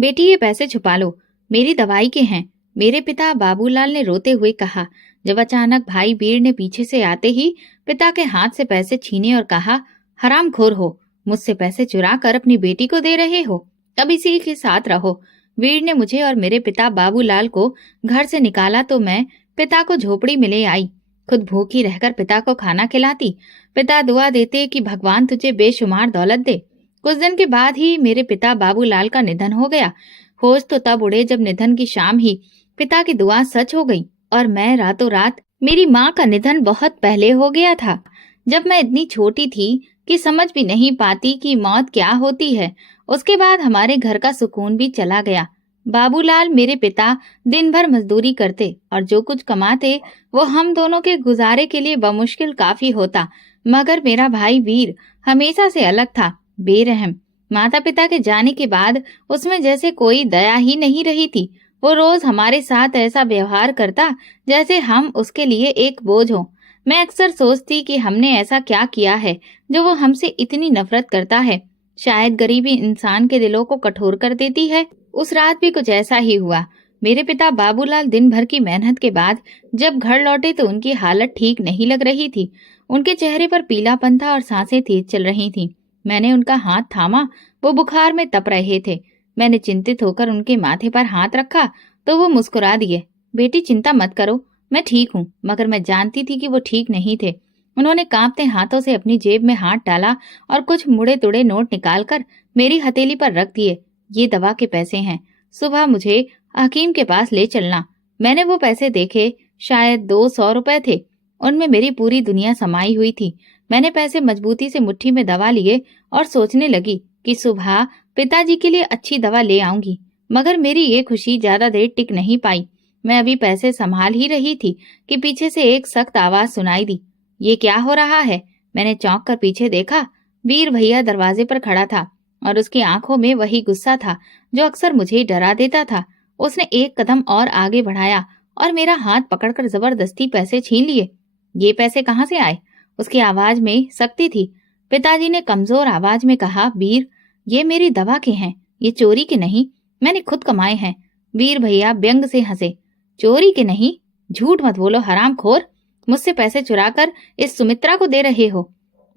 बेटी ये पैसे छुपा लो, मेरी दवाई के हैं, मेरे पिता बाबूलाल ने रोते हुए कहा, जब अचानक भाई वीर ने पीछे से आते ही पिता के हाथ से पैसे छीने और कहा, हरामखोर हो, मुझसे पैसे चुरा कर अपनी बेटी को दे रहे हो, अब इसी के साथ रहो। वीर ने मुझे और मेरे पिता बाबूलाल को घर से निकाला तो मैं पिता को झोपड़ी में ले आई। खुद भूखी रहकर पिता को खाना खिलाती। पिता दुआ देते कि भगवान तुझे बेशुमार दौलत दे। कुछ दिन के बाद ही मेरे पिता बाबूलाल का निधन हो गया। होश तो तब उड़े जब निधन की शाम ही पिता की दुआ सच हो गई और मैं रातों रात, मेरी माँ का निधन बहुत पहले हो गया था, जब मैं इतनी छोटी थी कि समझ भी नहीं पाती कि मौत क्या होती है। उसके बाद हमारे घर का सुकून भी चला गया। बाबूलाल मेरे पिता दिन भर मजदूरी करते और जो कुछ कमाते वो हम दोनों के गुजारे के लिए बमुश्किल काफी होता। मगर मेरा भाई वीर हमेशा से अलग था, बेरहम। माता पिता के जाने के बाद उसमें जैसे कोई दया ही नहीं रही थी। वो रोज हमारे साथ ऐसा व्यवहार करता जैसे हम उसके लिए एक बोझ हो। मैं अक्सर सोचती कि हमने ऐसा क्या किया है जो वो हमसे इतनी नफरत करता है। शायद गरीबी इंसान के दिलों को कठोर कर देती है। उस रात भी कुछ ऐसा ही हुआ। मेरे पिता बाबूलाल दिन भर की मेहनत के बाद जब घर लौटे तो उनकी हालत ठीक नहीं लग रही थी। उनके चेहरे पर पीलापन था और सांसें तेज चल रही थीं। मैंने उनका हाथ थामा, वो बुखार में तप रहे थे। मैंने चिंतित होकर उनके माथे पर हाथ रखा तो वो मुस्कुरा दिए। बेटी चिंता मत करो, मैं ठीक हूँ। मगर मैं जानती थी कि वो ठीक नहीं थे। उन्होंने कांपते हाथों से अपनी जेब में हाथ डाला और कुछ मुड़े तुड़े नोट निकालकर मेरी हथेली पर रख दिए। ये दवा के पैसे हैं, सुबह मुझे हकीम के पास ले चलना। मैंने वो पैसे देखे, शायद 200 रुपए थे। उनमें मेरी पूरी दुनिया समाई हुई थी। मैंने पैसे मजबूती से मुट्ठी में दबा लिए और सोचने लगी कि सुबह पिताजी के लिए अच्छी दवा ले आऊंगी। मगर मेरी ये खुशी ज्यादा देर टिक नहीं पाई। मैं अभी पैसे संभाल ही रही थी कि पीछे से एक सख्त आवाज सुनाई दी। ये क्या हो रहा है? मैंने चौंक कर पीछे देखा। वीर भैया दरवाजे पर खड़ा था और उसकी आंखों में वही गुस्सा था जो अक्सर मुझे डरा देता था। उसने एक कदम और आगे बढ़ाया और मेरा हाथ पकड़कर जबरदस्ती पैसे छीन लिए। ये पैसे कहाँ से आए? उसकी आवाज में सख्ती थी। पिताजी ने कमजोर आवाज में कहा, वीर, ये मेरी दवा के हैं, ये चोरी के नहीं, मैंने खुद कमाए हैं। वीर भैया व्यंग से हंसे। चोरी के नहीं? झूठ मत बोलो हरामखोर, मुझसे पैसे चुराकर इस सुमित्रा को दे रहे हो।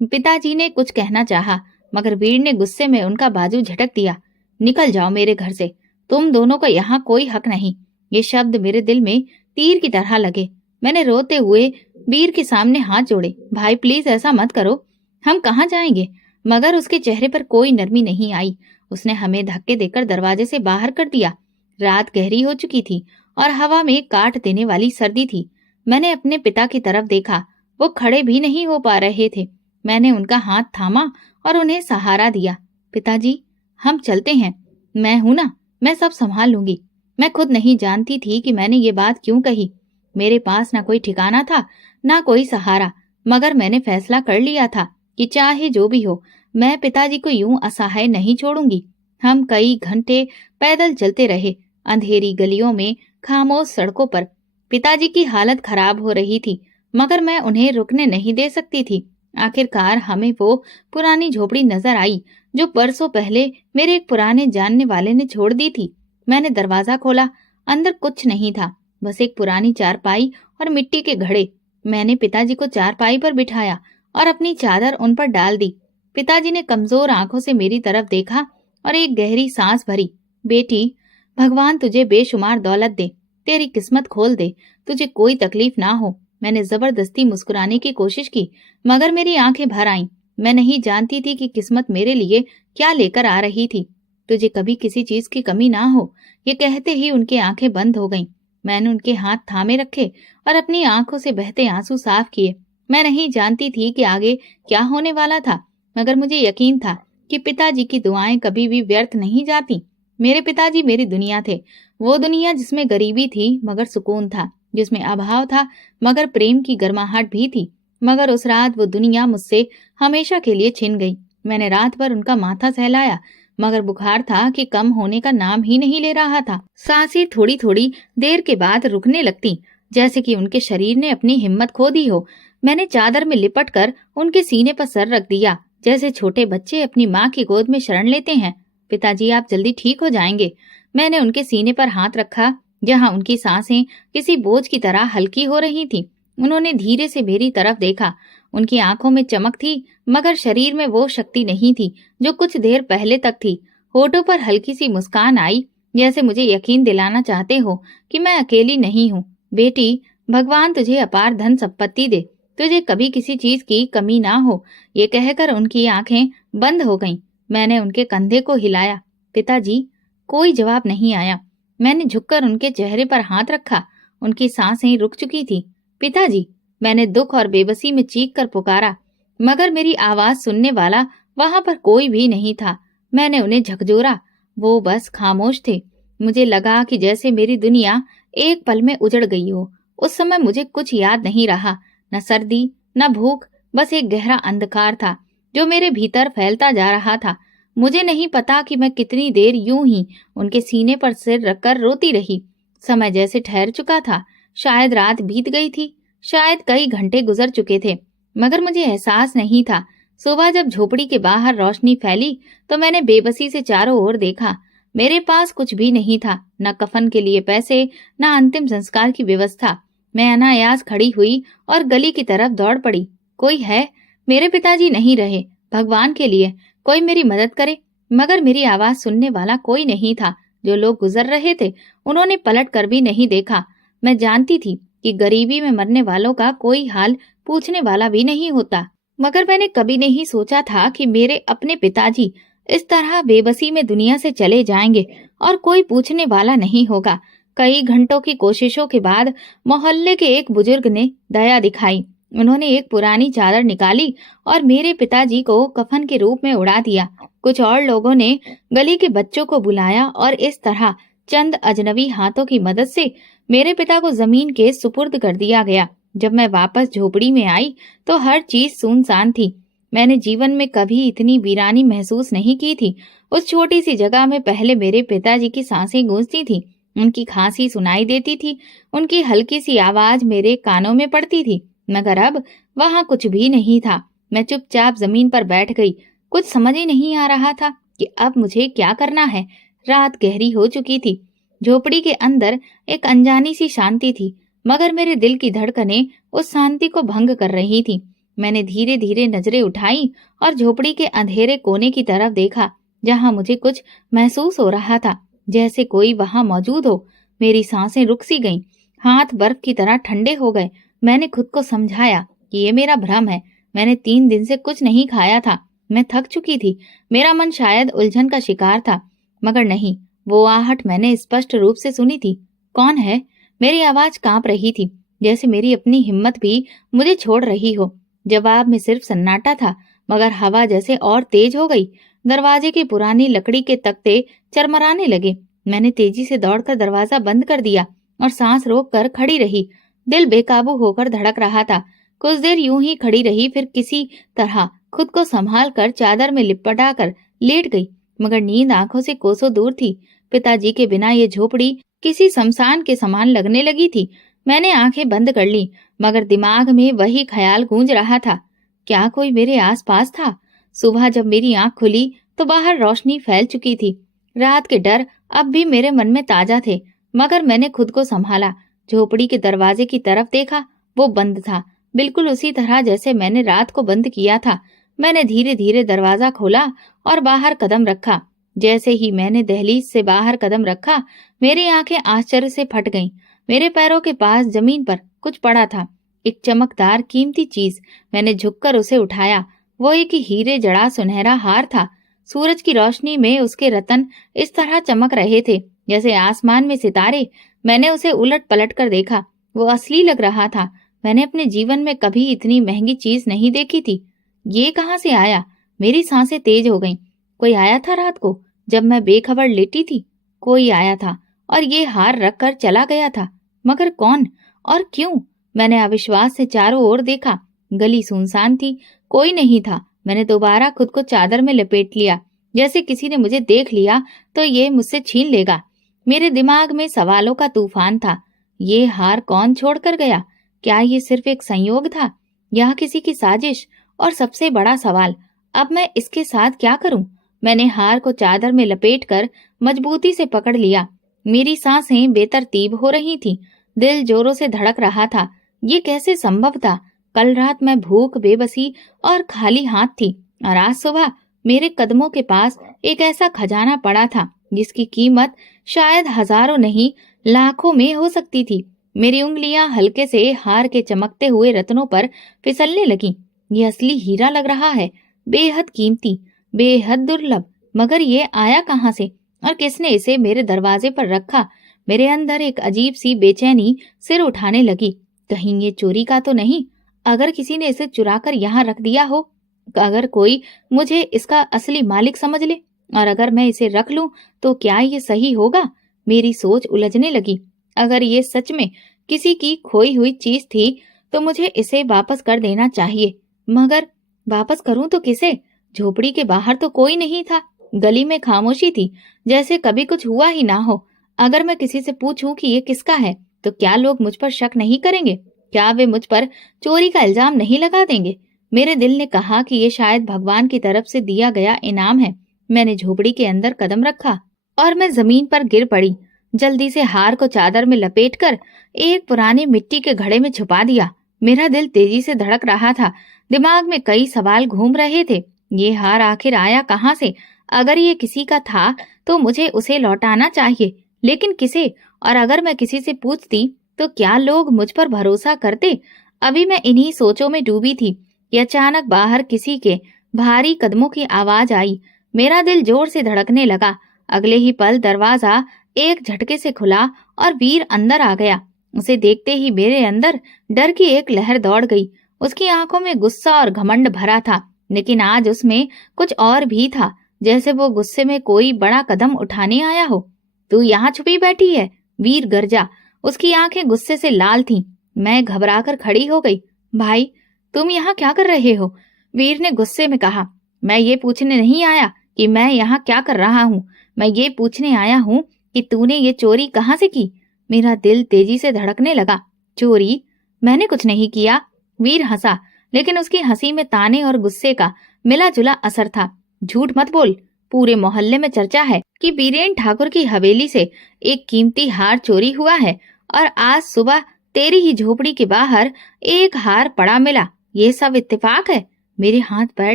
पिताजी ने कुछ कहना चाहा मगर वीर ने गुस्से में उनका बाजू झटक दिया। निकल जाओ मेरे घर से, तुम दोनों का यहाँ कोई हक नहीं। ये शब्द मेरे दिल में तीर की तरह लगे। मैंने रोते हुए वीर के सामने हाथ जोड़े। भाई प्लीज ऐसा मत करो, हम कहाँ जाएंगे? मगर उसके चेहरे पर कोई नरमी नहीं आई। उसने हमें धक्के देकर दरवाजे से बाहर कर दिया। रात गहरी हो चुकी थी और हवा में काट देने वाली सर्दी थी। मैंने अपने पिता की तरफ देखा, वो खड़े भी नहीं हो पा रहे थे। मैंने उनका हाथ थामा और उन्हें सहारा दिया। पिताजी, हम चलते हैं, मैं हूं ना, मैं सब संभाल लूंगी। मैं खुद नहीं जानती थी कि मैंने ये बात क्यों कही। मेरे पास ना कोई ठिकाना था, ना कोई सहारा, मगर मैंने फैसला कर लिया था कि चाहे जो भी हो, मैं पिताजी को यूं असहाय नहीं छोड़ूंगी। हम कई घंटे पैदल चलते रहे, अंधेरी गलियों में, खामोश सड़कों पर। पिताजी की हालत खराब हो रही थी मगर मैं उन्हें रुकने नहीं दे सकती थी। आखिरकार हमें वो पुरानी झोपड़ी नजर आई जो बरसों पहले मेरे एक पुराने जानने वाले ने छोड़ दी थी। मैंने दरवाजा खोला। अंदर कुछ नहीं था, बस एक पुरानी चारपाई और मिट्टी के घड़े। मैंने पिताजी को चारपाई पर बिठाया और अपनी चादर उन पर डाल दी। पिताजी ने कमजोर आंखों से मेरी तरफ देखा और एक गहरी सांस भरी। बेटी, भगवान तुझे बेशुमार दौलत दे, तेरी किस्मत खोल दे, तुझे कोई तकलीफ ना हो। मैंने जबरदस्ती मुस्कुराने की कोशिश की मगर मेरी आंखें भर आईं। मैं नहीं जानती थी कि किस्मत मेरे लिए क्या लेकर आ रही थी। तुझे कभी किसी चीज की कमी ना हो, ये कहते ही उनकी आंखें बंद हो गईं। मैंने उनके हाथ थामे रखे और अपनी आंखों से बहते आंसू साफ किए। मैं नहीं जानती थी कि आगे क्या होने वाला था, मगर मुझे यकीन था कि पिताजी की दुआएं कभी भी व्यर्थ नहीं जाती। मेरे पिताजी मेरी दुनिया थे, वो दुनिया जिसमें गरीबी थी मगर सुकून था, जिसमें अभाव था मगर प्रेम की गर्माहट भी थी। मगर उस रात वो दुनिया मुझसे हमेशा के लिए छिन गई। मैंने रात भर उनका माथा सहलाया मगर बुखार था कि कम होने का नाम ही नहीं ले रहा था। सांसें थोड़ी थोड़ी देर के बाद रुकने लगती, जैसे कि उनके शरीर ने अपनी हिम्मत खो दी हो। मैंने चादर में लिपट कर उनके सीने पर सर रख दिया, जैसे छोटे बच्चे अपनी माँ की गोद में शरण लेते हैं। पिताजी, आप जल्दी ठीक हो जाएंगे। मैंने उनके सीने पर हाथ रखा, जहां उनकी सांसें किसी बोझ की तरह हल्की हो रही थी। उन्होंने धीरे से मेरी तरफ देखा। उनकी आंखों में चमक थी, मगर शरीर में वो शक्ति नहीं थी जो कुछ देर पहले तक थी। होठों पर हल्की सी मुस्कान आई, जैसे मुझे यकीन दिलाना चाहते हो कि मैं अकेली नहीं हूँ। बेटी, भगवान तुझे अपार धन संपत्ति दे, तुझे कभी किसी चीज की कमी ना हो। ये कहकर उनकी आंखें बंद हो गईं। मैंने उनके कंधे को हिलाया। पिताजी। कोई जवाब नहीं आया। मैंने झुककर उनके चेहरे पर हाथ रखा। उनकी सांसें रुक चुकी थी। पिताजी, मैंने दुख और बेबसी में चीख कर पुकारा, मगर मेरी आवाज सुनने वाला वहां पर कोई भी नहीं था। मैंने उन्हें झकझोरा। वो बस खामोश थे। मुझे लगा कि जैसे मेरी दुनिया एक पल में उजड़ गई हो। उस समय मुझे कुछ याद नहीं रहा, न सर्दी, न भूख, बस एक गहरा अंधकार था जो मेरे भीतर फैलता जा रहा था। मुझे नहीं पता कि मैं कितनी देर यूं ही उनके सीने पर सिर रखकर रोती रही। समय जैसे ठहर चुका था। शायद रात बीत गई थी, शायद कई घंटे गुजर चुके थे, मगर मुझे एहसास नहीं था। सुबह जब झोपड़ी के बाहर रोशनी फैली तो मैंने बेबसी से चारों ओर देखा। मेरे पास कुछ भी नहीं था, न कफन के लिए पैसे, न अंतिम संस्कार की व्यवस्था। मैं अनायास खड़ी हुई और गली की तरफ दौड़ पड़ी। कोई है? मेरे पिताजी नहीं रहे। भगवान के लिए कोई मेरी मदद करे। मगर मेरी आवाज सुनने वाला कोई नहीं था। जो लोग गुजर रहे थे उन्होंने पलट कर भी नहीं देखा। मैं जानती थी कि गरीबी में मरने वालों का कोई हाल पूछने वाला भी नहीं होता, मगर मैंने कभी नहीं सोचा था कि मेरे अपने पिताजी इस तरह बेबसी में दुनिया से चले जाएंगे और कोई पूछने वाला नहीं होगा। कई घंटों की कोशिशों के बाद मोहल्ले के एक बुजुर्ग ने दया दिखाई। उन्होंने एक पुरानी चादर निकाली और मेरे पिताजी को कफन के रूप में उड़ा दिया। कुछ और लोगों ने गली के बच्चों को बुलाया और इस तरह चंद अजनबी हाथों की मदद से मेरे पिता को जमीन के सुपुर्द कर दिया गया। जब मैं वापस झोपड़ी में आई तो हर चीज सुनसान थी। मैंने जीवन में कभी इतनी वीरानी महसूस नहीं की थी। उस छोटी सी जगह में पहले मेरे पिताजी की सांसें गूंजती थी, उनकी खांसी सुनाई देती थी, उनकी हल्की सी आवाज मेरे कानों में पड़ती थी, मगर अब वहां कुछ भी नहीं था। मैं चुपचाप जमीन पर बैठ गई। कुछ समझ ही नहीं आ रहा था कि अब मुझे क्या करना है। रात गहरी हो चुकी थी। झोपड़ी के अंदर एक अनजानी सी शांति थी, मगर मेरे दिल की धड़कनें उस शांति को भंग कर रही थी। मैंने धीरे धीरे नजरें उठाई और झोपड़ी के अंधेरे कोने की तरफ देखा, जहां मुझे कुछ महसूस हो रहा था, जैसे कोई वहां मौजूद हो। मेरी सांसें रुक सी गईं, हाथ बर्फ की तरह ठंडे हो गए। मैंने खुद को समझाया कि ये मेरा भ्रम है। मैंने 3 दिन से कुछ नहीं खाया था। मैं थक चुकी थी। मेरा मन शायद उलझन का शिकार था, मगर नहीं, वो आहट मैंने स्पष्ट रूप से सुनी थी। कौन है? मेरी आवाज कांप रही थी, जैसे मेरी अपनी हिम्मत भी मुझे छोड़ रही हो। जवाब में सिर्फ सन्नाटा था, मगर हवा जैसे और तेज हो गई। दरवाजे की पुरानी लकड़ी के तख्ते चरमराने लगे। मैंने तेजी से दौड़कर दरवाजा बंद कर दिया और सांस रोक कर खड़ी रही। दिल बेकाबू होकर धड़क रहा था। कुछ देर यूं ही खड़ी रही, फिर किसी तरह खुद को संभाल कर चादर में लिपटा कर लेट गई, मगर नींद आंखों से कोसों दूर थी। पिताजी के बिना ये झोपड़ी किसी शमशान के समान लगने लगी थी। मैंने आंखें बंद कर ली, मगर दिमाग में वही ख्याल गूंज रहा था। क्या कोई मेरे आसपास था? सुबह जब मेरी आंख खुली तो बाहर रोशनी फैल चुकी थी। रात के डर अब भी मेरे मन में ताजा थे, मगर मैंने खुद को संभाला। झोपड़ी के दरवाजे की तरफ देखा, वो बंद था, बिल्कुल उसी तरह जैसे मैंने रात को बंद किया था। मैंने धीरे धीरे दरवाजा खोला और बाहर कदम रखा। जैसे ही मैंने दहलीज से बाहर कदम रखा, मेरी आंखें आश्चर्य से फट गईं। मेरे पैरों के पास जमीन पर कुछ पड़ा था, एक चमकदार कीमती चीज। मैंने झुककर उसे उठाया। वो एक हीरे जड़ा सुनहरा हार था। सूरज की रोशनी में उसके रतन इस तरह चमक रहे थे जैसे आसमान में सितारे। मैंने उसे उलट पलट कर देखा। वो असली लग रहा था। मैंने अपने जीवन में कभी इतनी महंगी चीज नहीं देखी थी। ये कहाँ से आया? मेरी सांसें तेज हो गईं। कोई आया था रात को जब मैं बेखबर लेटी थी? कोई आया था और ये हार रख कर चला गया था, मगर कौन और क्यों? मैंने अविश्वास से चारों ओर देखा। गली सुनसान थी, कोई नहीं था। मैंने दोबारा खुद को चादर में लपेट लिया, जैसे किसी ने मुझे देख लिया तो ये मुझसे छीन लेगा। मेरे दिमाग में सवालों का तूफान था। ये हार कौन छोड़ कर गया? क्या ये सिर्फ एक संयोग था या किसी की साजिश? और सबसे बड़ा सवाल, अब मैं इसके साथ क्या करूं? मैंने हार को चादर में लपेटकर मजबूती से पकड़ लिया। मेरी सांसें बेतरतीब हो रही थीं, दिल जोरों से धड़क रहा था। ये कैसे संभव था? कल रात मैं भूख, बेबसी और खाली हाथ थी, और आज सुबह मेरे कदमों के पास एक ऐसा खजाना पड़ा था जिसकी कीमत शायद हजारों नहीं, लाखों में हो सकती थी। मेरी उंगलियां हल्के से हार के चमकते हुए रत्नों पर फिसलने लगीं। ये असली हीरा लग रहा है, बेहद कीमती, बेहद दुर्लभ। मगर ये आया कहाँ से और किसने इसे मेरे दरवाजे पर रखा? मेरे अंदर एक अजीब सी बेचैनी सिर उठाने लगी। कहीं ये चोरी का तो नहीं? अगर किसी ने इसे चुराकर यहाँ रख दिया हो, अगर कोई मुझे इसका असली मालिक समझ ले, और अगर मैं इसे रख लूं तो क्या ये सही होगा? मेरी सोच उलझने लगी। अगर ये सच में किसी की खोई हुई चीज थी तो मुझे इसे वापस कर देना चाहिए। मगर वापस करूं तो किसे? झोपड़ी के बाहर तो कोई नहीं था, गली में खामोशी थी, जैसे कभी कुछ हुआ ही ना हो। अगर मैं किसी से पूछूं कि ये किसका है तो क्या लोग मुझ पर शक नहीं करेंगे? क्या वे मुझ पर चोरी का इल्जाम नहीं लगा देंगे? मेरे दिल ने कहा कि ये शायद भगवान की तरफ से दिया गया इनाम है। मैंने झोपड़ी के अंदर कदम रखा और मैं जमीन पर गिर पड़ी। जल्दी से हार को चादर में लपेटकर एक पुराने मिट्टी के घड़े में छुपा दिया। मेरा दिल तेजी से धड़क रहा था, दिमाग में कई सवाल घूम रहे थे। ये हार आखिर आया कहाँ से? अगर ये किसी का था तो मुझे उसे लौटाना चाहिए, लेकिन किसे? और अगर मैं किसी से पूछती तो क्या लोग मुझ पर भरोसा करते? अभी मैं इन्हीं सोचों में डूबी थी कि अचानक बाहर किसी के भारी कदमों की आवाज आई। मेरा दिल जोर से धड़कने लगा। अगले ही पल दरवाजा एक झटके से खुला और वीर अंदर आ गया। उसे देखते ही मेरे अंदर डर की एक लहर दौड़ गई। उसकी आंखों में गुस्सा और घमंड भरा था, लेकिन आज उसमें कुछ और भी था, जैसे वो गुस्से में कोई बड़ा कदम उठाने आया हो। तू यहाँ छुपी बैठी है? वीर गरजा। उसकी आंखें गुस्से से लाल थीं। मैं घबराकर खड़ी हो गई। भाई, तुम यहाँ क्या कर रहे हो? वीर ने गुस्से में कहा। मैं ये पूछने नहीं आया कि मैं यहाँ क्या कर रहा हूँ, मैं ये पूछने आया हूँ कि तूने ये चोरी कहाँ से की? मेरा दिल तेजी से धड़कने लगा। चोरी? मैंने कुछ नहीं किया। वीर हंसा, लेकिन उसकी हंसी में ताने और गुस्से का मिला जुला असर था। झूठ मत बोल। पूरे मोहल्ले में चर्चा है कि बीरेन ठाकुर की हवेली से एक कीमती हार चोरी हुआ है, और आज सुबह तेरी ही झोपड़ी के बाहर एक हार पड़ा मिला। ये सब इत्तेफाक है? मेरे हाथ पैर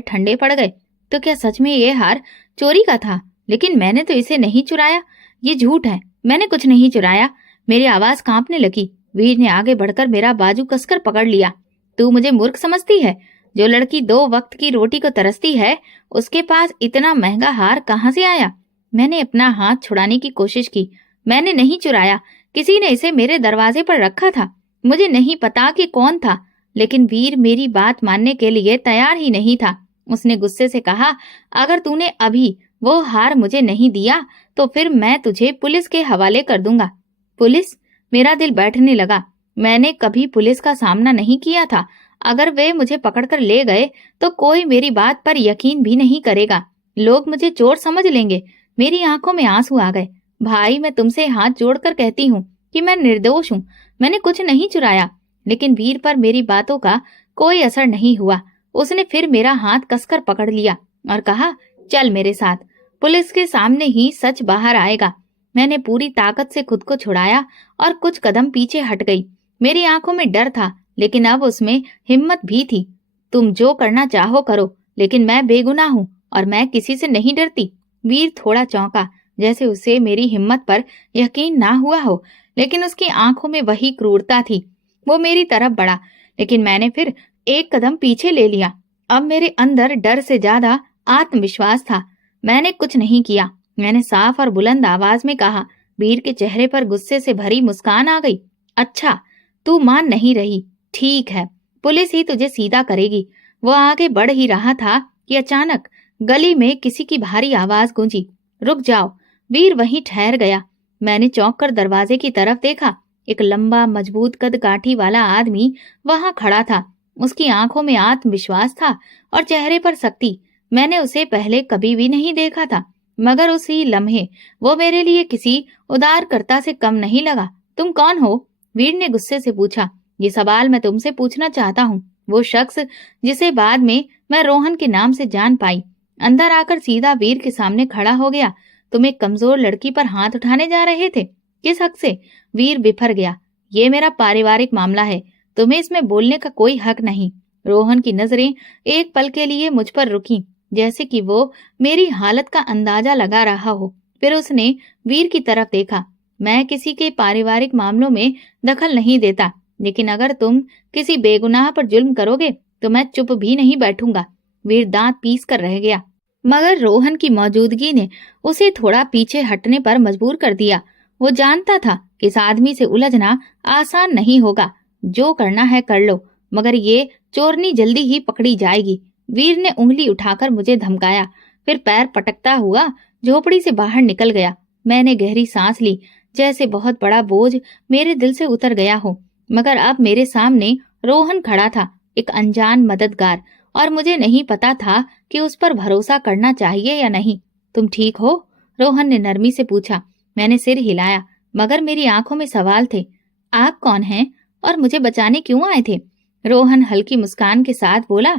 ठंडे पड़ गए। तो क्या सच में ये हार चोरी का था? लेकिन मैंने तो इसे नहीं चुराया। ये झूठ है, मैंने कुछ नहीं चुराया। मेरी आवाज कांपने लगी। वीर ने आगे बढ़कर मेरा बाजू कसकर पकड़ लिया। तू मुझे मूर्ख समझती है? जो लड़की 2 वक्त की रोटी को तरसती है, उसके पास इतना महंगा हार कहाँ से आया? मैंने अपना हाथ छुड़ाने की कोशिश की। मैंने नहीं चुराया, किसी ने इसे मेरे दरवाजे पर रखा था। मुझे नहीं पता कि कौन था, लेकिन वीर मेरी बात मानने के लिए तैयार ही नहीं था। उसने गुस्से से कहा, अगर तूने अभी वो हार मुझे नहीं दिया तो फिर मैं तुझे पुलिस के हवाले कर दूंगा। पुलिस? मेरा दिल बैठने लगा। मैंने कभी पुलिस का सामना नहीं किया था। अगर वे मुझे पकड़कर ले गए तो कोई मेरी बात पर यकीन भी नहीं करेगा। लोग मुझे चोर समझ लेंगे। मेरी आंखों में आंसू आ गए। भाई, मैं तुमसे हाथ जोड़कर कहती हूँ कि मैं निर्दोष हूँ, मैंने कुछ नहीं चुराया। लेकिन वीर पर मेरी बातों का कोई असर नहीं हुआ। उसने फिर मेरा हाथ कसकर पकड़ लिया और कहा, चल मेरे साथ, पुलिस के सामने ही सच बाहर आएगा। मैंने पूरी ताकत से खुद को छुड़ाया और कुछ कदम पीछे हट गई। मेरी आंखों में डर था, लेकिन अब उसमें हिम्मत भी थी। तुम जो करना चाहो करो, लेकिन मैं बेगुनाह हूँ और मैं किसी से नहीं डरती। वीर थोड़ा चौंका, जैसे उसे मेरी हिम्मत पर यकीन ना हुआ हो, लेकिन उसकी आंखों में वही क्रूरता थी। वो मेरी तरफ बढ़ा, लेकिन मैंने फिर एक कदम पीछे ले लिया। अब मेरे अंदर डर से ज्यादा आत्मविश्वास था। मैंने कुछ नहीं किया। मैंने साफ और बुलंद आवाज में कहा। वीर के चेहरे पर गुस्से से भरी मुस्कान आ गई। अच्छा, तू मान नहीं रही? ठीक है, पुलिस ही तुझे सीधा करेगी। वो आगे बढ़ ही रहा था कि अचानक गली में किसी की भारी आवाज गूंजी। रुक जाओ। वीर वहीं ठहर गया। मैंने चौंक कर दरवाजे की तरफ देखा। एक लंबा, मजबूत कद काठी वाला आदमी वहां खड़ा था। उसकी आंखों में आत्मविश्वास था और चेहरे पर सख्ती। मैंने उसे पहले कभी भी नहीं देखा था, मगर उसी लम्हे वो मेरे लिए किसी उदारकर्ता से कम नहीं लगा। तुम कौन हो? वीर ने गुस्से से पूछा। ये सवाल मैं तुमसे पूछना चाहता हूँ। वो शख्स जिसे बाद में मैं रोहन के नाम से जान पाई, अंदर आकर सीधा वीर के सामने खड़ा हो गया। तुम एक कमजोर लड़की पर हाथ उठाने जा रहे थे, किस हक से? वीर बिफर गया। ये मेरा पारिवारिक मामला है, तुम्हें इसमें बोलने का कोई हक नहीं। रोहन की नजरें एक पल के लिए मुझ पर रुकी, जैसे कि वो मेरी हालत का अंदाजा लगा रहा हो। फिर उसने वीर की तरफ देखा। मैं किसी के पारिवारिक मामलों में दखल नहीं देता, लेकिन अगर तुम किसी बेगुनाह पर जुल्म करोगे तो मैं चुप भी नहीं बैठूंगा। वीर दांत पीस कर रह गया, मगर रोहन की मौजूदगी ने उसे थोड़ा पीछे हटने पर मजबूर कर दिया। वो जानता था कि इस आदमी से उलझना आसान नहीं होगा। जो करना है कर लो, मगर ये चोरनी जल्दी ही पकड़ी जाएगी। वीर ने उंगली उठाकर मुझे धमकाया, फिर पैर पटकता हुआ झोपड़ी से बाहर निकल गया। मैंने गहरी सांस ली, जैसे बहुत बड़ा बोझ मेरे दिल से उतर गया हो। मगर अब मेरे सामने रोहन खड़ा था, एक अनजान मददगार, और मुझे नहीं पता था कि उस पर भरोसा करना चाहिए या नहीं। तुम ठीक हो? रोहन ने नरमी से पूछा। मैंने सिर हिलाया, मगर मेरी आंखों में सवाल थे। आप कौन हैं और मुझे बचाने क्यों आए थे? रोहन हल्की मुस्कान के साथ बोला,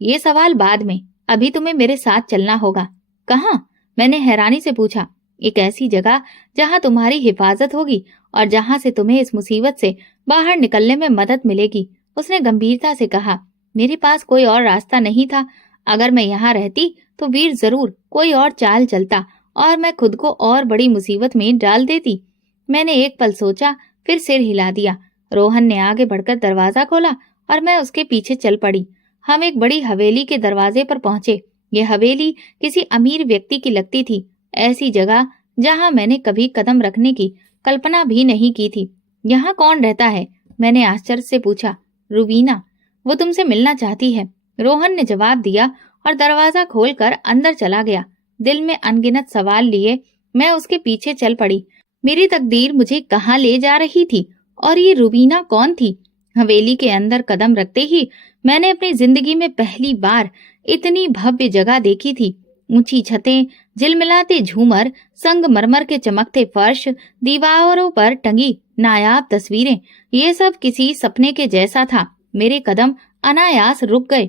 ये सवाल बाद में, अभी तुम्हें मेरे साथ चलना होगा। कहाँ? मैंने हैरानी से पूछा। एक ऐसी जगह जहाँ तुम्हारी हिफाजत होगी और जहाँ से तुम्हें इस मुसीबत से बाहर निकलने में मदद मिलेगी, उसने गंभीरता से कहा। मेरे पास कोई और रास्ता नहीं था। अगर मैं यहाँ रहती तो वीर जरूर कोई और चाल चलता और मैं खुद को और बड़ी मुसीबत में डाल देती। मैंने एक पल सोचा, फिर सिर हिला दिया। रोहन ने आगे बढ़कर दरवाजा खोला और मैं उसके पीछे चल पड़ी। हम एक बड़ी हवेली के दरवाजे पर पहुंचे। यह हवेली किसी अमीर व्यक्ति की लगती थी, ऐसी जगह जहां मैंने कभी कदम रखने की कल्पना भी नहीं की थी। यहाँ कौन रहता है? मैंने आश्चर्य से पूछा। रुबीना, वो तुमसे मिलना चाहती है, रोहन ने जवाब दिया और दरवाजा खोलकर अंदर चला गया। दिल में अनगिनत सवाल लिए मैं उसके पीछे चल पड़ी। मेरी तकदीर मुझे कहाँ ले जा रही थी और ये रुबीना कौन थी? हवेली के अंदर कदम रखते ही मैंने अपनी जिंदगी में पहली बार इतनी भव्य जगह देखी थी। ऊंची छतें, झिलमिलाते झूमर, संगमरमर के चमकते फर्श, दीवारों पर टंगी नायाब तस्वीरें, ये सब किसी सपने के जैसा था। मेरे कदम अनायास रुक गए।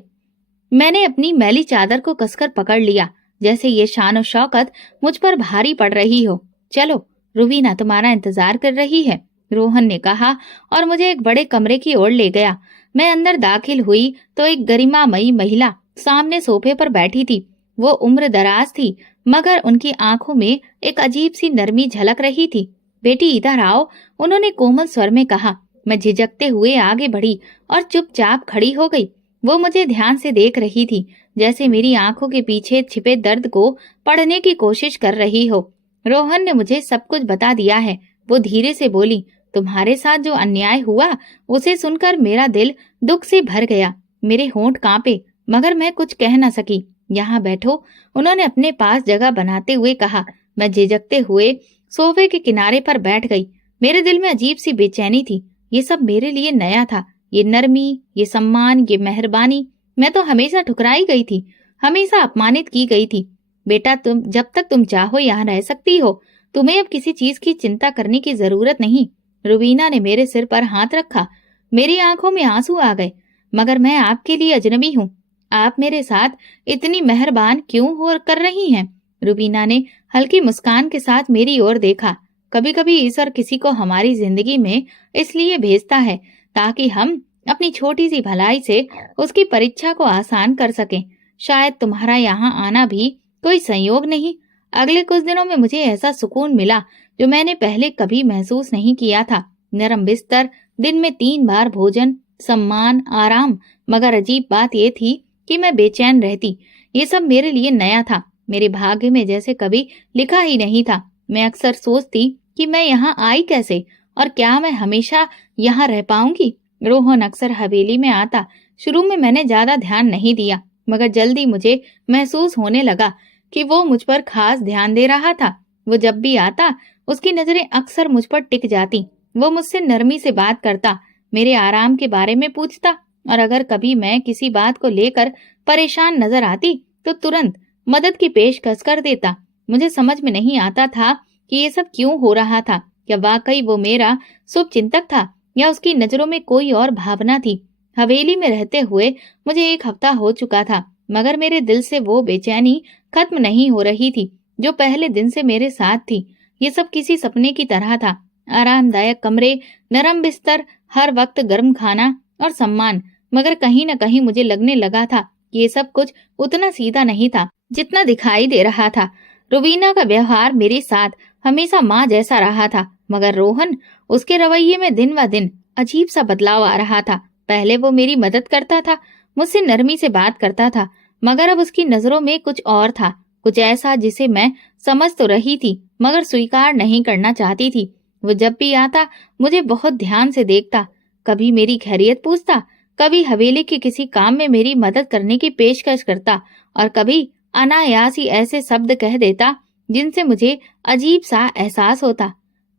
मैंने अपनी मैली चादर को कसकर पकड़ लिया, जैसे ये शान और शौकत मुझ पर भारी पड़ रही हो। चलो, रुबीना तुम्हारा इंतजार कर रही है, रोहन ने कहा और मुझे एक बड़े कमरे की ओर ले गया। मैं अंदर दाखिल हुई तो एक गरिमामयी महिला सामने सोफे पर बैठी थी। वो उम्र दराज थी, मगर उनकी आंखों में एक अजीब सी नरमी झलक रही थी। बेटी इधर आओ, उन्होंने कोमल स्वर में कहा। मैं झिझकते हुए आगे बढ़ी और चुपचाप खड़ी हो गई। वो मुझे ध्यान से देख रही थी, जैसे मेरी आंखों के पीछे छिपे दर्द को पढ़ने की कोशिश कर रही हो। रोहन ने मुझे सब कुछ बता दिया है, वो धीरे से बोली। तुम्हारे साथ जो अन्याय हुआ उसे सुनकर मेरा दिल दुख से भर गया। मेरे होंठ कांपे, मगर मैं कुछ कह न सकी। यहाँ बैठो, उन्होंने अपने पास जगह बनाते हुए कहा। मैं झिझकते हुए सोफे के किनारे पर बैठ गई। मेरे दिल में अजीब सी बेचैनी थी। ये सब मेरे लिए नया था, ये नरमी, ये सम्मान, ये मेहरबानी। मैं तो हमेशा ठुकराई गई थी, हमेशा अपमानित की गई थी। बेटा, तुम जब तक तुम चाहो यहाँ रह सकती हो, तुम्हें अब किसी चीज की चिंता करने की जरूरत नहीं। रुबीना ने मेरे सिर पर हाथ रखा। मेरी आंखों में आंसू आ गए। मगर मैं आपके लिए अजनबी हूँ, आप मेरे साथ इतनी मेहरबान क्यों हो कर रही हैं? रुबीना ने हल्की मुस्कान के साथ मेरी ओर देखा। कभी कभी ईश्वर किसी को हमारी जिंदगी में इसलिए भेजता है ताकि हम अपनी छोटी सी भलाई से उसकी परीक्षा को आसान कर सकें। शायद तुम्हारा यहाँ आना भी कोई संयोग नहीं। अगले कुछ दिनों में मुझे ऐसा सुकून मिला जो मैंने पहले कभी महसूस नहीं किया था। नरम बिस्तर, दिन में 3 बार भोजन, सम्मान, आराम। मगर अजीब बात यह थी कि मैं बेचैन रहती। ये सब मेरे लिए नया था, मेरे भाग्य में जैसे कभी लिखा ही नहीं था। मैं अक्सर सोचती कि मैं यहाँ आई कैसे और क्या मैं हमेशा यहाँ रह पाऊंगी। रोहन अक्सर हवेली में आता। शुरू में मैंने ज्यादा ध्यान नहीं दिया, मगर जल्दी मुझे महसूस होने लगा कि वो मुझ पर खास ध्यान दे रहा था। वो जब भी आता, उसकी नजरें अक्सर मुझ पर टिक जाती। वो मुझसे नरमी से बात करता, मेरे आराम के बारे में पूछता, और अगर कभी मैं किसी बात को लेकर परेशान नजर आती तो तुरंत मदद की पेशकश कर देता। मुझे समझ में नहीं आता था कि ये सब क्यों हो रहा था। क्या वाकई वो मेरा शुभचिंतक था या उसकी नजरों में कोई और भावना थी? हवेली में रहते हुए मुझे 1 हफ्ता हो चुका था। मगर मेरे दिल से वो बेचैनी खत्म नहीं हो रही थी जो पहले दिन से मेरे साथ थी। ये सब किसी सपने की तरह था। आरामदायक कमरे, नरम बिस्तर, हर वक्त गर्म खाना और सम्मान। मगर कहीं न कहीं मुझे लगने लगा था कि ये सब कुछ उतना सीधा नहीं था जितना दिखाई दे रहा था। रुबीना का व्यवहार मेरे साथ हमेशा माँ जैसा रहा था, मगर रोहन, उसके रवैये में दिन ब दिन अजीब सा बदलाव आ रहा था। पहले वो मेरी मदद करता था, मुझसे नरमी से बात करता था, मगर अब उसकी नजरों में कुछ और था, कुछ ऐसा जिसे मैं समझ तो रही थी मगर स्वीकार नहीं करना चाहती थी। वो जब भी आता मुझे बहुत ध्यान से देखता, कभी मेरी खैरियत पूछता, कभी हवेली के किसी काम में मेरी मदद करने की पेशकश करता और कभी अनायास ही ऐसे शब्द कह देता जिनसे मुझे अजीब सा एहसास होता।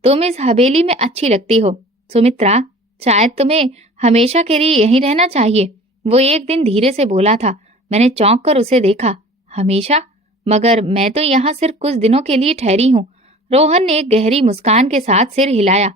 तुम इस हवेली में अच्छी लगती हो सुमित्रा, शायद तुम्हें हमेशा के लिए यहीं रहना चाहिए। वो एक दिन धीरे से बोला था। मैंने चौंक कर उसे देखा। हमेशा? मगर मैं तो यहाँ सिर्फ कुछ दिनों के लिए ठहरी हूँ। रोहन ने एक गहरी मुस्कान के साथ सिर हिलाया।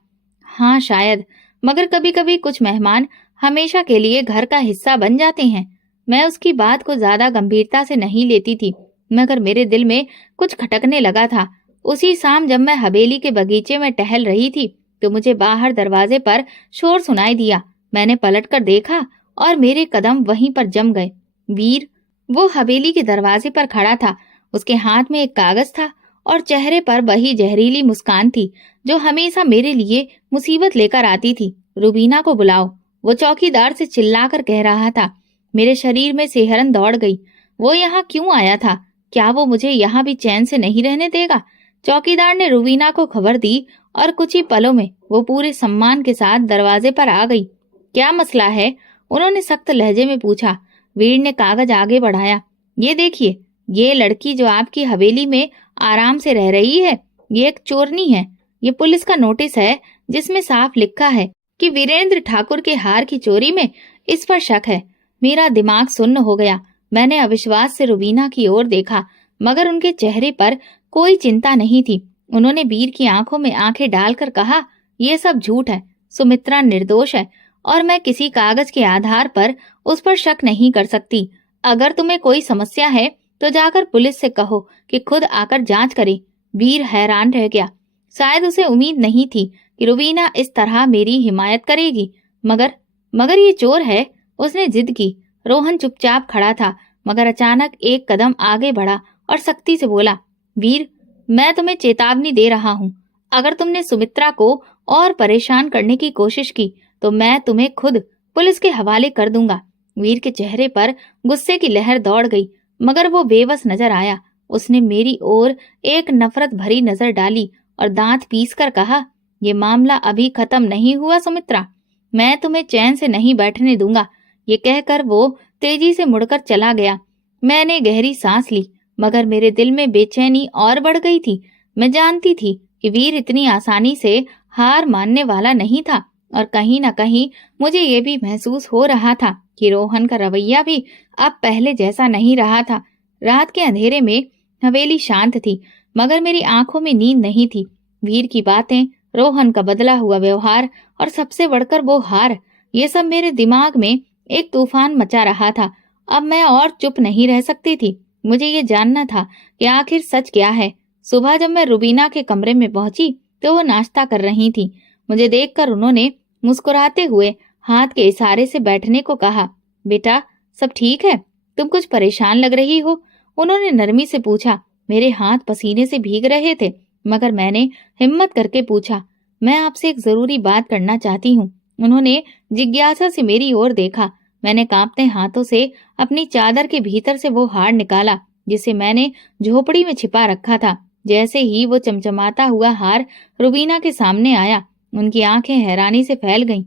हाँ शायद, मगर कभी कभी कुछ मेहमान हमेशा के लिए घर का हिस्सा बन जाते हैं। मैं उसकी बात को ज्यादा गंभीरता से नहीं लेती थी, मगर मेरे दिल में कुछ खटकने लगा था। उसी शाम जब मैं हवेली के बगीचे में टहल रही थी तो मुझे बाहर दरवाजे पर शोर सुनाई दिया। मैंने पलटकर देखा और मेरे कदम वहीं पर जम गए। वीर, वो हवेली के दरवाजे पर खड़ा था। उसके हाथ में एक कागज था और चेहरे पर वही जहरीली मुस्कान थी जो हमेशा मेरे लिए मुसीबत लेकर आती थी। रुबीना को बुलाओ, वो चौकीदार से चिल्लाकर कह रहा था। मेरे शरीर में सिहरन दौड़ गई। वो यहाँ क्यों आया था? क्या वो मुझे यहाँ भी चैन से नहीं रहने देगा? चौकीदार ने रुबीना को खबर दी और कुछ ही पलों में वो पूरे सम्मान के साथ दरवाजे पर आ गई। क्या मसला है? उन्होंने सख्त लहजे में पूछा। वीर ने कागज आगे बढ़ाया। ये देखिए, ये लड़की जो आपकी हवेली में आराम से रह रही है, ये एक चोरनी है। ये पुलिस का नोटिस है जिसमें साफ लिखा है कि वीरेंद्र ठाकुर के हार की चोरी में इस पर शक है। मेरा दिमाग सुन्न हो गया। मैंने अविश्वास से रुबीना की ओर देखा, मगर उनके चेहरे पर कोई चिंता नहीं थी। उन्होंने वीर की आंखों में आंखें डालकर कहा, यह सब झूठ है। सुमित्रा निर्दोष है और मैं किसी कागज के आधार पर उस पर शक नहीं कर सकती। अगर तुम्हें कोई समस्या है तो जाकर पुलिस से कहो कि खुद आकर जांच करे। वीर हैरान रह गया। शायद उसे उम्मीद नहीं थी कि रुबीना इस तरह मेरी हिमायत करेगी। मगर ये चोर है, उसने जिद की। रोहन चुपचाप खड़ा था, मगर अचानक एक कदम आगे बढ़ा और सख्ती से बोला, वीर, मैं तुम्हें चेतावनी दे रहा हूँ। अगर तुमने सुमित्रा को और परेशान करने की कोशिश की तो मैं तुम्हें खुद पुलिस के हवाले कर दूंगा। वीर के चेहरे पर गुस्से की लहर दौड़ गई, मगर वो बेबस नजर आया। उसने मेरी ओर एक नफरत भरी नजर डाली और दांत पीसकर कहा, ये मामला अभी खत्म नहीं हुआ सुमित्रा, मैं तुम्हें चैन से नहीं बैठने दूंगा। ये कहकर वो तेजी से मुड़कर चला गया। मैंने गहरी सांस ली, मगर मेरे दिल में बेचैनी और बढ़ गई थी। मैं जानती थी कि वीर इतनी आसानी से हार मानने वाला नहीं था और कहीं न कहीं मुझे ये भी महसूस हो रहा था कि रोहन का रवैया भी अब पहले जैसा नहीं रहा था। रात के अंधेरे में हवेली शांत थी, मगर मेरी आंखों में नींद नहीं थी। वीर की बातें, रोहन का बदला हुआ व्यवहार और सबसे बढ़कर वो हार, ये सब मेरे दिमाग में एक तूफान मचा रहा था। अब मैं और चुप नहीं रह सकती थी। मुझे ये जानना था कि आखिर सच क्या है। सुबह जब मैं रुबीना के कमरे में पहुंची तो वो नाश्ता कर रही थी। मुझे देखकर उन्होंने मुस्कुराते हुए हाथ के इशारे से बैठने को कहा। बेटा, सब ठीक है? तुम कुछ परेशान लग रही हो, उन्होंने नरमी से पूछा। मेरे हाथ पसीने से भीग रहे थे, मगर मैंने हिम्मत करके पूछा, मैं आपसे एक जरूरी बात करना चाहती हूँ। उन्होंने जिज्ञासा से मेरी ओर देखा। मैंने कांपते हाथों से अपनी चादर के भीतर से वो हार निकाला जिसे मैंने झोपड़ी में छिपा रखा था। जैसे ही वो चमचमाता हुआ हार रुबीना के सामने आया, उनकी आंखें हैरानी से फैल गईं।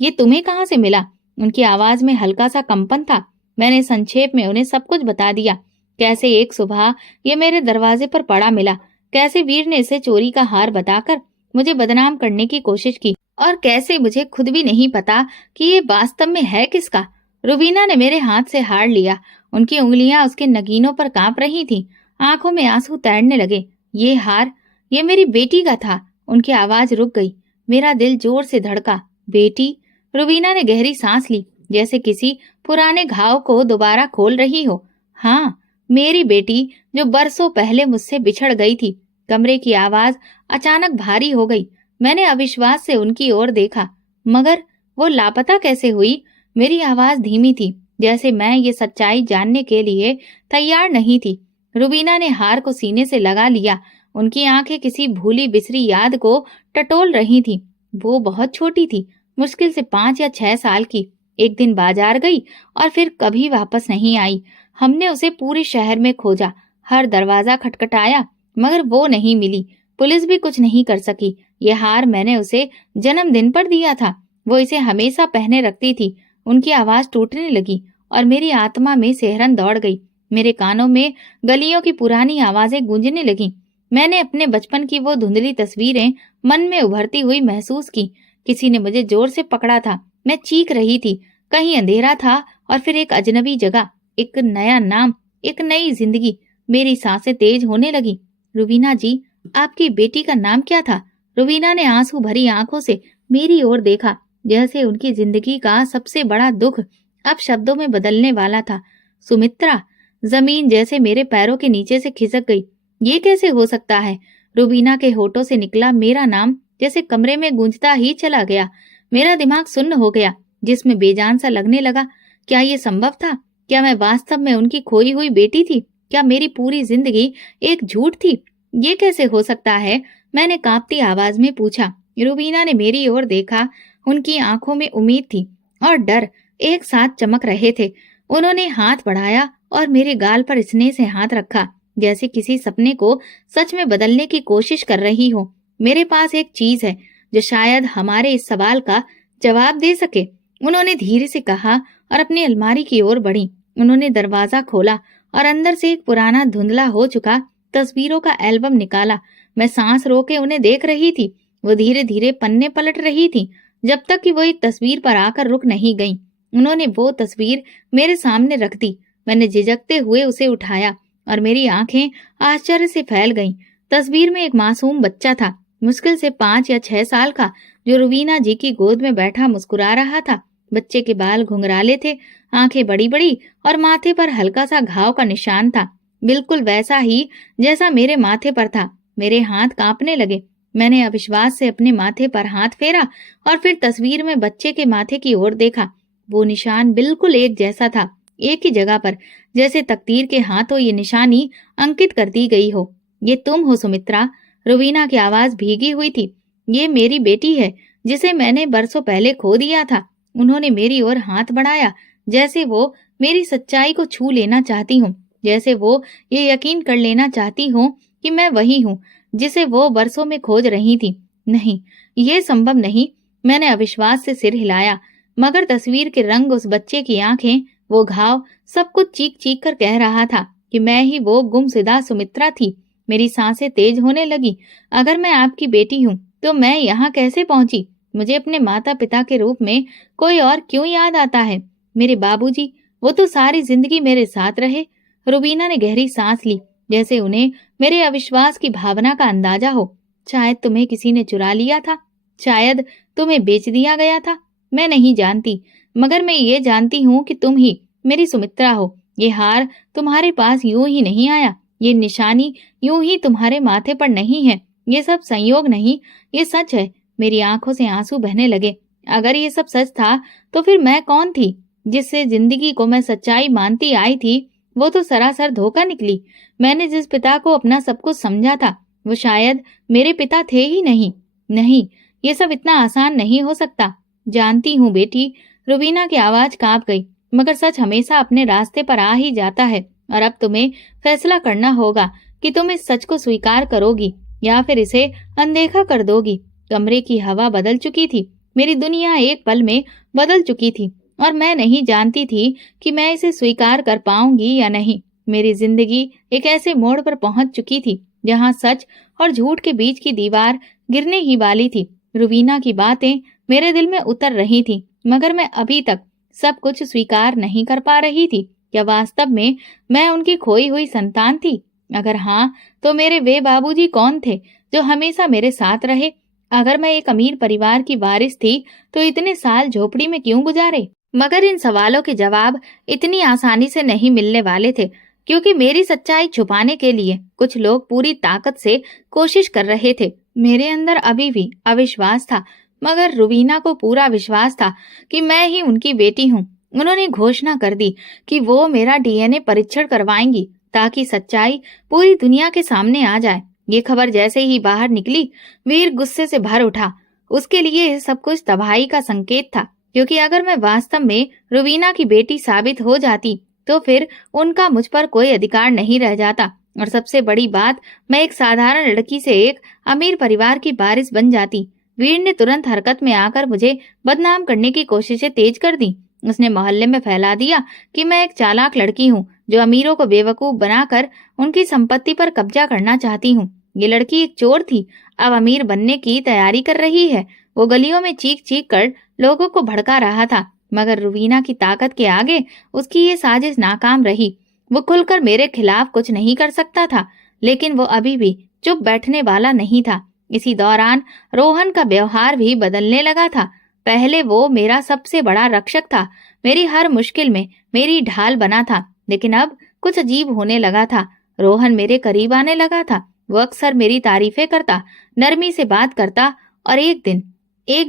ये तुम्हें कहाँ से मिला? उनकी आवाज में हल्का सा कंपन था। मैंने संक्षेप में उन्हें सब कुछ बता दिया। कैसे एक सुबह ये मेरे दरवाजे पर पड़ा मिला, कैसे वीर ने इसे चोरी का हार बताकर मुझे बदनाम करने की कोशिश की और कैसे मुझे खुद भी नहीं पता कि ये वास्तव में है किसका। रुबीना ने मेरे हाथ से हार लिया। उनकी उंगलियां उसके नगीनों पर कांप रही थीं। आंखों में आंसू तैरने लगे। ये हार, ये मेरी बेटी का था। उनकी आवाज रुक गई। मेरा दिल जोर से धड़का। बेटी? रुबीना ने गहरी सांस ली जैसे किसी पुराने घाव को दोबारा खोल रही हो। हाँ, मेरी बेटी जो बरसों पहले मुझसे बिछड़ गई थी। कमरे की आवाज अचानक भारी हो गई। मैंने अविश्वास से उनकी ओर देखा। मगर वो लापता कैसे हुई? मेरी आवाज धीमी थी, जैसे मैं ये सच्चाई जानने के लिए तैयार नहीं थी। रुबीना ने हार को सीने से लगा लिया। उनकी आंखें किसी भूली बिसरी याद को टटोल रही थी। वो बहुत छोटी थी, मुश्किल से 5 या 6 साल की। एक दिन बाजार गई और फिर कभी वापस नहीं आई। हमने उसे पूरे शहर में खोजा, हर दरवाजा खटखटाया, मगर वो नहीं मिली। पुलिस भी कुछ नहीं कर सकी। ये हार मैंने उसे जन्मदिन पर दिया था। वो इसे हमेशा पहने रखती थी। उनकी आवाज टूटने लगी और मेरी आत्मा में सिहरन दौड़ गई। मेरे कानों में गलियों की पुरानी आवाजें गूंजने लगीं। मैंने अपने बचपन की वो धुंधली तस्वीरें मन में उभरती हुई महसूस की। किसी ने मुझे जोर से पकड़ा था। मैं चीख रही थी। कहीं अंधेरा था और फिर एक अजनबी जगह, एक नया नाम, एक नई जिंदगी। मेरी सांसें तेज होने लगी। रुबीना जी, आपकी बेटी का नाम क्या था? रुबीना ने आंसू भरी आंखों से मेरी ओर देखा, जैसे उनकी जिंदगी का सबसे बड़ा दुख अब शब्दों में बदलने वाला था। सुमित्रा। जमीन जैसे मेरे पैरों के नीचे से खिसक गई। ये कैसे हो सकता है? रुबीना के होठों से निकला मेरा नाम जैसे कमरे में गूंजता ही चला गया। मेरा दिमाग सुन्न हो गया, जिसमें बेजान सा लगने लगा। क्या ये संभव था? क्या मैं वास्तव में उनकी खोई हुई बेटी थी? क्या मेरी पूरी जिंदगी एक झूठ थी? ये कैसे हो सकता है? मैंने कांपती आवाज में पूछा। रुबीना ने मेरी ओर देखा। उनकी आंखों में उम्मीद थी और डर एक साथ चमक रहे थे। उन्होंने हाथ बढ़ाया और मेरे गाल पर स्नेह से हाथ रखा, जैसे किसी सपने को सच में बदलने की कोशिश कर रही हो। मेरे पास एक चीज है जो शायद हमारे इस सवाल का जवाब दे सके, उन्होंने धीरे से कहा और अपनी अलमारी की ओर बढ़ी। उन्होंने दरवाजा खोला और अंदर से एक पुराना धुंधला हो चुका तस्वीरों का एल्बम निकाला। मैं सांस रोके उन्हें देख रही थी। वो धीरे धीरे पन्ने पलट रही थी, जब तक कि वो एक तस्वीर पर आकर रुक नहीं गई। उन्होंने वो तस्वीर मेरे सामने रख दी। मैंने झिझकते हुए उसे उठाया और मेरी आंखें आश्चर्य से फैल गईं। तस्वीर में एक मासूम बच्चा था, मुश्किल से 5 या 6 साल का, जो रुबीना जी की गोद में बैठा मुस्कुरा रहा था। बच्चे के बाल घुंघराले थे, आंखें बड़ी बड़ी और माथे पर हल्का सा घाव का निशान था, बिल्कुल वैसा ही जैसा मेरे माथे पर था। मेरे हाथ कांपने लगे। मैंने अविश्वास से अपने माथे पर हाथ फेरा और फिर तस्वीर में बच्चे के माथे की ओर देखा। वो निशान बिल्कुल एक जैसा था, एक ही जगह पर, जैसे तकदीर के हाथों ये निशानी अंकित कर दी गई हो। ये तुम हो सुमित्रा। रुबीना की आवाज भीगी हुई थी। ये मेरी बेटी है, जिसे मैंने बरसों पहले खो दिया था। उन्होंने मेरी ओर हाथ बढ़ाया, जैसे वो मेरी सच्चाई को छू लेना चाहती हूँ, जैसे वो ये यकीन कर लेना चाहती हूँ कि मैं वही हूँ जिसे वो बरसों में खोज रही थी। नहीं, ये संभव नहीं। मैंने अविश्वास से सिर हिलाया, मगर तस्वीर के रंग, उस बच्चे की आंखें, वो घाव, सब कुछ चीख चीख कर कह रहा था कि मैं ही वो गुमशुदा सुमित्रा थी। मेरी सांसें तेज होने लगी। अगर मैं आपकी बेटी हूँ तो मैं यहाँ कैसे पहुंची? मुझे अपने माता पिता के रूप में कोई और क्यों याद आता है? मेरे बाबूजी, वो तो सारी जिंदगी मेरे साथ रहे। रुबीना ने गहरी सांस ली, जैसे उन्हें मेरे अविश्वास की भावना का अंदाजा हो। शायद तुम्हें किसी ने चुरा लिया था, शायद तुम्हें बेच दिया गया था। मैं नहीं जानती, मगर मैं ये जानती हूँ कि तुम ही मेरी सुमित्रा हो। ये हार तुम्हारे पास यूं ही नहीं आया, ये निशानी यूं ही तुम्हारे माथे पर नहीं है। ये सब संयोग नहीं, ये सच है। मेरी आंखों से आंसू बहने लगे। अगर ये सब सच था तो फिर मैं कौन थी? जिससे जिंदगी को मैं सच्चाई मानती आई थी, वो तो सरासर धोखा निकली। मैंने जिस पिता को अपना सब कुछ समझा था, वो शायद मेरे पिता थे ही नहीं। नहीं, ये सब इतना आसान नहीं हो सकता। जानती हूँ बेटी। रुबीना की आवाज कांप गई। मगर सच हमेशा अपने रास्ते पर आ ही जाता है, और अब तुम्हें फैसला करना होगा कि तुम इस सच को स्वीकार करोगी या फिर इसे अनदेखा कर दोगी। कमरे की हवा बदल चुकी थी। मेरी दुनिया एक पल में बदल चुकी थी और मैं नहीं जानती थी कि मैं इसे स्वीकार कर पाऊंगी या नहीं। मेरी जिंदगी एक ऐसे मोड़ पर पहुंच चुकी थी जहां सच और झूठ के बीच की दीवार गिरने ही वाली थी। रुबीना की बातें मेरे दिल में उतर रही थी, मगर मैं अभी तक सब कुछ स्वीकार नहीं कर पा रही थी। क्या वास्तव में मैं उनकी खोई हुई संतान थी? अगर हाँ, तो मेरे वे बाबूजी कौन थे जो हमेशा मेरे साथ रहे? अगर मैं एक अमीर परिवार की वारिस थी तो इतने साल झोपड़ी में क्यों गुजारे? मगर इन सवालों के जवाब इतनी आसानी से नहीं मिलने वाले थे, क्योंकि मेरी सच्चाई छुपाने के लिए कुछ लोग पूरी ताकत से कोशिश कर रहे थे। मेरे अंदर अभी भी अविश्वास था, मगर रुबीना को पूरा विश्वास था कि मैं ही उनकी बेटी हूँ। उन्होंने घोषणा कर दी कि वो मेरा डीएनए परीक्षण करवाएंगी ताकि सच्चाई पूरी दुनिया के सामने आ जाए। ये खबर जैसे ही बाहर निकली, वीर गुस्से से भर उठा। उसके लिए सब कुछ तबाही का संकेत था, क्योंकि अगर मैं वास्तव में रुबीना की बेटी साबित हो जाती तो फिर उनका मुझ पर कोई अधिकार नहीं रह जाता, और सबसे बड़ी बात, मैं एक साधारण लड़की से एक अमीर परिवार की वारिस बन जाती। वीर ने तुरंत हरकत में आकर मुझे बदनाम करने की कोशिशें तेज कर दी। उसने मोहल्ले में फैला दिया कि मैं एक चालाक लड़की हूँ जो अमीरों को बेवकूफ बनाकर उनकी संपत्ति पर कब्जा करना चाहती हूँ। ये लड़की एक चोर थी, अब अमीर बनने की तैयारी कर रही है। वो गलियों में चीख चीख कर लोगों को भड़का रहा था, मगर रुबीना की ताकत के आगे उसकी ये साजिश नाकाम रही। वो खुलकर मेरे खिलाफ कुछ नहीं कर सकता था, लेकिन वो अभी भी चुप बैठने वाला नहीं था। इसी दौरान रोहन का व्यवहार भी बदलने लगा था। पहले वो मेरा सबसे बड़ा रक्षक था, मेरी हर मुश्किल में मेरी ढाल बना था, लेकिन अब कुछ अजीब होने लगा था। रोहन मेरे करीब आने लगा था। वो अक्सर मेरी तारीफें करता, नरमी से बात करता, और एक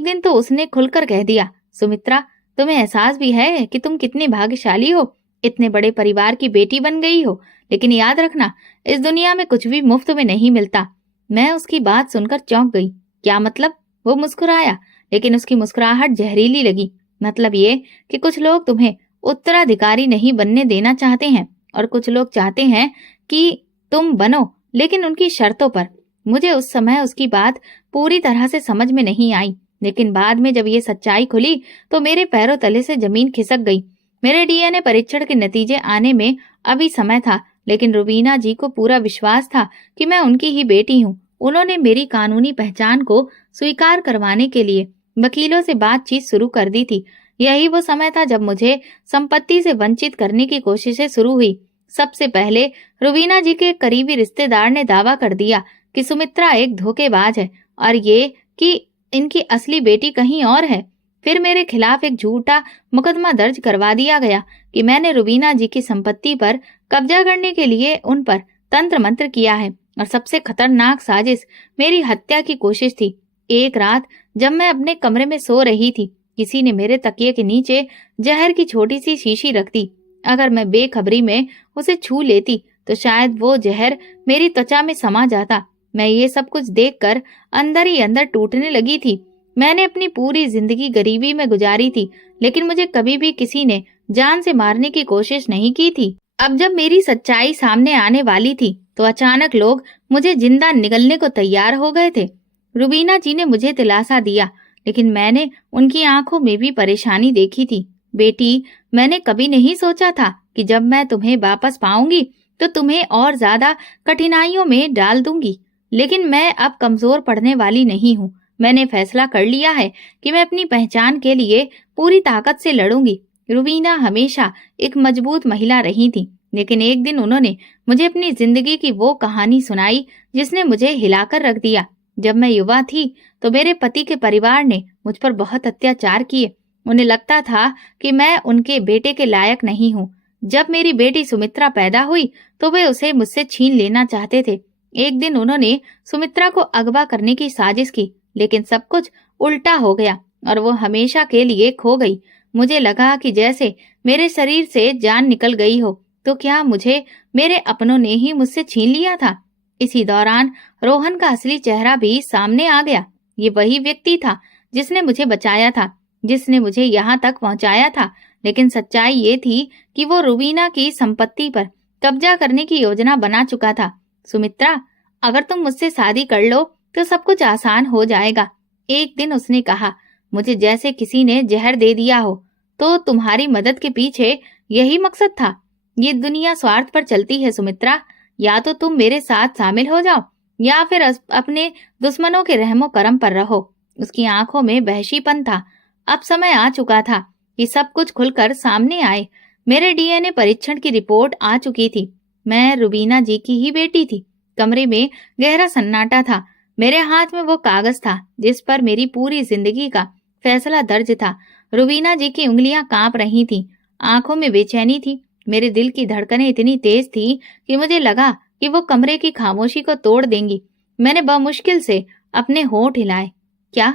दिन तो उसने खुलकर कह दिया, सुमित्रा, तुम्हें एहसास भी है कि तुम कितनी भाग्यशाली हो, इतने बड़े परिवार की बेटी बन गई हो। लेकिन याद रखना, इस दुनिया में कुछ भी मुफ्त में नहीं मिलता। मैं उसकी बात सुनकर चौंक गई। क्या मतलब? वो मुस्कुराया, लेकिन उसकी मुस्कुराहट जहरीली लगी। मतलब ये कि कुछ लोग तुम्हें उत्तराधिकारी नहीं बनने देना चाहते हैं, और कुछ लोग चाहते हैं कि तुम बनो, लेकिन उनकी शर्तों पर। मुझे उस समय उसकी बात पूरी तरह से समझ में नहीं आई, लेकिन बाद में जब ये सच्चाई खुली तो मेरे पैरों तले से जमीन खिसक गई। मेरे डीएनए परीक्षण के नतीजे आने में अभी समय था, लेकिन रुबीना जी को पूरा विश्वास था कि मैं उनकी ही बेटी हूँ। उन्होंने मेरी कानूनी पहचान को स्वीकार करवाने के लिए वकीलों से बातचीत शुरू कर दी थी। यही वो समय था जब मुझे संपत्ति से वंचित करने की कोशिशें शुरू हुई। सबसे पहले रुबीना जी के एक करीबी रिश्तेदार ने दावा कर दिया कि सुमित्रा एक धोखेबाज है, और ये कि इनकी असली बेटी कहीं और है। फिर मेरे खिलाफ एक झूठा मुकदमा दर्ज करवा दिया गया कि मैंने रुबीना जी की संपत्ति पर कब्जा करने के लिए उन पर तंत्र मंत्र किया है, और सबसे खतरनाक साजिश मेरी हत्या की कोशिश थी। एक रात जब मैं अपने कमरे में सो रही थी, किसी ने मेरे तकिए के नीचे जहर की छोटी सी शीशी रख दी। अगर मैं बेखबरी में उसे छू लेती तो शायद वो जहर मेरी त्वचा में समा जाता। मैं ये सब कुछ देखकर अंदर ही अंदर टूटने लगी थी। मैंने अपनी पूरी जिंदगी गरीबी में गुजारी थी, लेकिन मुझे कभी भी किसी ने जान से मारने की कोशिश नहीं की थी। अब जब मेरी सच्चाई सामने आने वाली थी तो अचानक लोग मुझे जिंदा निगलने को तैयार हो गए थे। रुबीना जी ने मुझे दिलासा दिया, लेकिन मैंने उनकी आंखों में भी परेशानी देखी थी। बेटी, मैंने कभी नहीं सोचा था कि जब मैं तुम्हें वापस पाऊंगी तो तुम्हें और ज्यादा कठिनाइयों में डाल दूंगी, लेकिन मैं अब कमजोर पड़ने वाली नहीं हूँ। मैंने फैसला कर लिया है कि मैं अपनी पहचान के लिए पूरी ताकत से लड़ूंगी। रुबीना हमेशा एक मजबूत महिला रही थी, लेकिन एक दिन उन्होंने मुझे अपनी जिंदगी की वो कहानी सुनाई जिसने मुझे हिलाकर रख दिया। जब मैं युवा थी तो मेरे पति के परिवार ने मुझ पर बहुत अत्याचार किए। उन्हें लगता था कि मैं उनके बेटे के लायक नहीं हूँ। जब मेरी बेटी सुमित्रा पैदा हुई तो वे उसे मुझसे छीन लेना चाहते थे। एक दिन उन्होंने सुमित्रा को अगवा करने की साजिश की, लेकिन सब कुछ उल्टा हो गया और वो हमेशा के लिए खो गई। मुझे लगा कि जैसे मेरे शरीर से जान निकल गई हो, तो क्या मुझे मेरे अपनों ने ही मुझसे छीन लिया था। इसी दौरान रोहन का असली चेहरा भी सामने आ गया। ये वही व्यक्ति था जिसने मुझे बचाया था, जिसने मुझे यहाँ तक पहुँचाया था। लेकिन सच्चाई ये थी कि वो रुबीना की संपत्ति पर कब्जा करने की योजना बना चुका था। सुमित्रा, अगर तुम मुझसे शादी कर लो तो सब कुछ आसान हो जाएगा, एक दिन उसने कहा, मुझे जैसे किसी ने जहर दे दिया हो। तो तुम्हारी मदद के पीछे यही मकसद था। ये दुनिया स्वार्थ पर चलती है सुमित्रा। या तो तुम मेरे साथ शामिल हो जाओ या फिर अपने दुश्मनों के रहमो करम पर रहो। उसकी आंखों में वहशीपन था। अब समय आ चुका था कि सब कुछ खुलकर सामने आए। मेरे डीएनए परीक्षण की रिपोर्ट आ चुकी थी। मैं रुबीना जी की ही बेटी थी। कमरे में गहरा सन्नाटा था। मेरे हाथ में वो कागज था जिस पर मेरी पूरी जिंदगी का फैसला दर्ज था। रुबीना जी की उंगलियां कांप रही थीं, आंखों में बेचैनी थी। मेरे दिल की धड़कनें इतनी तेज थी कि मुझे लगा कि वो कमरे की खामोशी को तोड़ देंगी। मैंने बमुश्किल से अपने होंठ हिलाए। क्या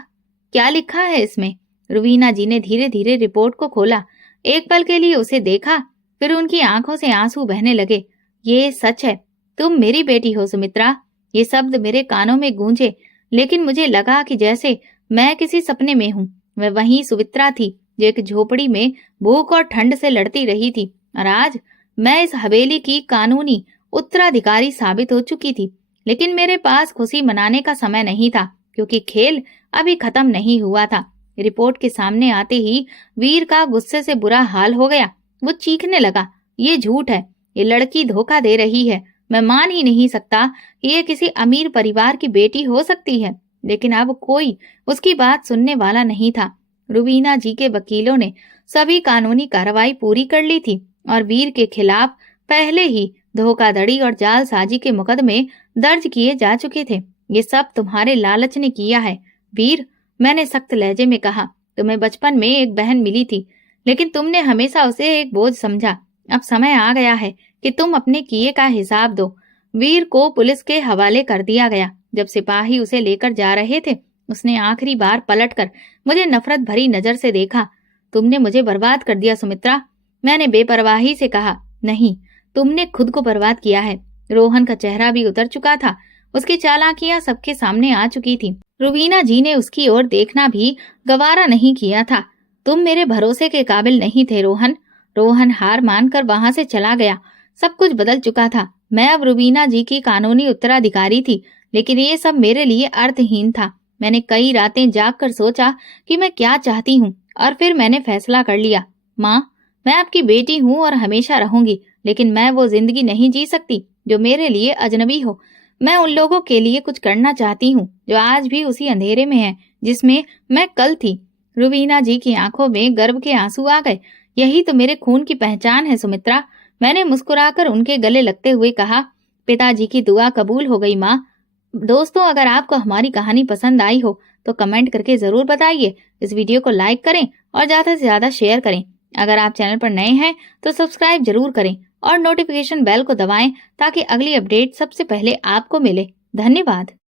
क्या लिखा है इसमें? रुबीना जी ने धीरे धीरे रिपोर्ट को खोला। एक पल के लिए उसे देखा, फिर उनकी आंखों से आंसू बहने लगे। ये सच है, तुम मेरी बेटी हो सुमित्रा। ये शब्द मेरे कानों में गूंजे, लेकिन मुझे लगा कि जैसे मैं किसी सपने में हूँ। मैं वही सुमित्रा थी जो एक झोपड़ी में भूख और ठंड से लड़ती रही थी, और आज मैं इस हवेली की कानूनी उत्तराधिकारी साबित हो चुकी थी। लेकिन मेरे पास खुशी मनाने का समय नहीं था, क्योंकि खेल अभी खत्म नहीं हुआ था। रिपोर्ट के सामने आते ही वीर का गुस्से से बुरा हाल हो गया। वो चीखने लगा, ये झूठ है, ये लड़की धोखा दे रही है। मैं मान ही नहीं सकता कि ये किसी अमीर परिवार की बेटी हो सकती है। लेकिन अब कोई उसकी बात सुनने वाला नहीं था। रुबीना जी के वकीलों ने सभी कानूनी कार्रवाई पूरी कर ली थी और वीर के खिलाफ पहले ही धोखाधड़ी और जालसाजी के मुकदमे दर्ज किए जा चुके थे। ये सब तुम्हारे लालच ने किया है वीर, मैंने सख्त लहजे में कहा। तुम्हें बचपन में एक बहन मिली थी, लेकिन तुमने हमेशा उसे एक बोझ समझा। अब समय आ गया है कि तुम अपने किए का हिसाब दो। वीर को पुलिस के हवाले कर दिया गया। जब सिपाही उसे लेकर जा रहे थे, उसने आखिरी बार पलटकर मुझे नफरत भरी नजर से देखा। तुमने मुझे बर्बाद कर दिया सुमित्रा, मैंने बेपरवाही से कहा। नहीं, तुमने खुद को बर्बाद किया है। रोहन का चेहरा भी उतर चुका था, उसकी चालाकियां सबके सामने आ चुकी थी। रुबीना जी ने उसकी ओर देखना भी गवारा नहीं किया था। तुम मेरे भरोसे के काबिल नहीं थे रोहन। रोहन हार मानकर वहां से चला गया। सब कुछ बदल चुका था। मैं अब रुबीना जी की कानूनी उत्तराधिकारी थी, लेकिन ये सब मेरे लिए अर्थहीन था। मैंने कई रातें जागकर सोचा कि मैं क्या चाहती हूँ, और फिर मैंने फैसला कर लिया। माँ, मैं आपकी बेटी हूँ और हमेशा रहूंगी, लेकिन मैं वो जिंदगी नहीं जी सकती जो मेरे लिए अजनबी हो। मैं उन लोगों के लिए कुछ करना चाहती हूँ जो आज भी उसी अंधेरे में हैं जिसमें मैं कल थी। रुबीना जी की आंखों में गर्व के आंसू आ गए। यही तो मेरे खून की पहचान है सुमित्रा, मैंने मुस्कुराकर उनके गले लगते हुए कहा। पिताजी की दुआ कबूल हो गई माँ। दोस्तों, अगर आपको हमारी कहानी पसंद आई हो तो कमेंट करके जरूर बताइए। इस वीडियो को लाइक करें और ज्यादा से ज्यादा शेयर करें। अगर आप चैनल पर नए हैं तो सब्सक्राइब जरूर करें और नोटिफिकेशन बेल को दबाएं ताकि अगली अपडेट सबसे पहले आपको मिले। धन्यवाद।